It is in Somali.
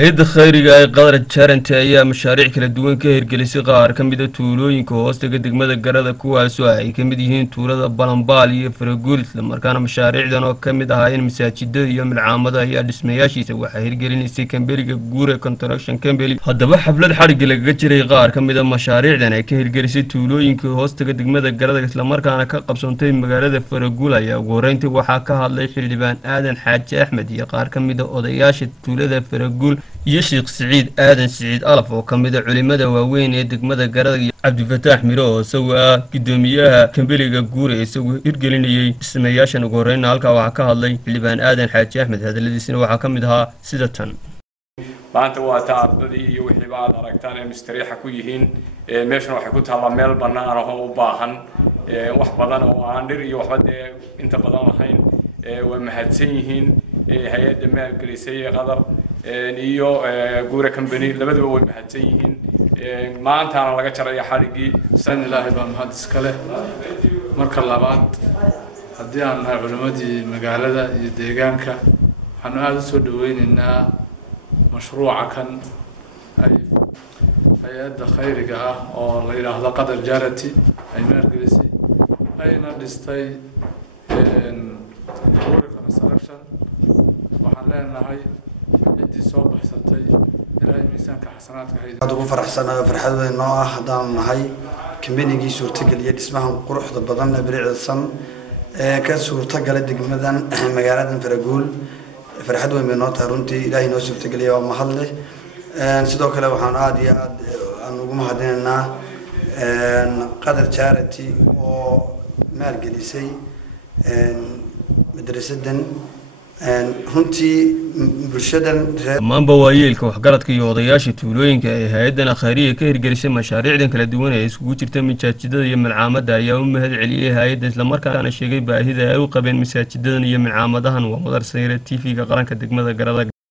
hay'adda khayriga ee Qadar Charity ayaa mashaariic kala duwan ka hirgelisay qaar ka mid ah tuulooyinka hoostaga degmada Garada kuwaas oo ay ka mid yihiin tuulada Balanbaal iyo Faraguul isla markaana mashaariicdan oo ka mid ahaayeen masaajidada iyo milcaamada ayaa dhismayaashiisa waxaa hirgelinayay Kamberiga Guure Construction Company. Haddaba xaflad xarig lagaga jiray qaar ka mid ah mashaariicdan ay ka hirgelisay tuulooyinka hoostaga degmada Garada isla markaana ka qabsoontay magaalada Faraguul ayaa ugu horeyntii waxaa ka hadlay xildhibaan Aadan Xaaji Axmed iyo qaar ka mid ah odayaasha tuulada Faraguul iyo Sheekh Saciid Aadan Saciid Alaf oo ka mid ah culimada waaweyn ee degmada Garada iyo Cabdifataax Miro oo isagu ah gudoomiyaha Kamberiga Guure isagu hirgelinayay dhismayaashan. ugu horeyn halka waxaa ka hadlay xildhibaan Aadan Xaaji Axmed hadaladiisina waxaa ka mid ahaa sida tan: maanta waa taabadii iyo wixii baad aragtaan ee mustariixa ku yihiin meeshan waxay ku taala meel banaan oo u baahan wax badan oo aan dhir iyo waxba inta badan lahayn way mahadsan yihiin hay'adda maalgelisay Qadar iyo Guure Company labaduba way mahadsan yihiin maanta laga jaray xarigii san ilaahay baa mahad iska leh. marka labaad haddii aan nahay culimadii magaalada iyo deegaanka waxaan aad u soo dhaweynaynaa mashruuca kan ay hay'adda khayriga ah oo la yiraahdo Qadar Charity ay maalgelisay ayna dhistay Guure Construction. waxaan leenahay ciddii soo baxsatay ilaahay miisaanka xasanaadka hay'adda aad ugu faraxsanahay farxad weyn oo ah haddaan nahay kambanigii suurtageliyay dhismahan quruxda badan ee bilicsan ee ka suurtagalay degmadan magaaladan Faraguul. farxad weyn noo tahay runtii ilaahay noo suurtageliyay waa mahad leh. sidoo kale waxaan aad iyo aad aan ugu mahadinaynaa Qadar Charity oo maalgelisay madrasadan runtii bulshadan dhammaanba waayeelka waxgaradka iyo odayaasha tuulooyinka ee hay'addan khayriga ka hirgelisay mashaariicdan kala duwan ee isugu jirta masaajidada iyo milcaamada ayaa u mahad celiyay hay'adda isla markaana sheegay baahida ay u qabeen masaajidadan iyo milcaamadahan. waa Madar Sayre TV-ga qaranka degmada Garada.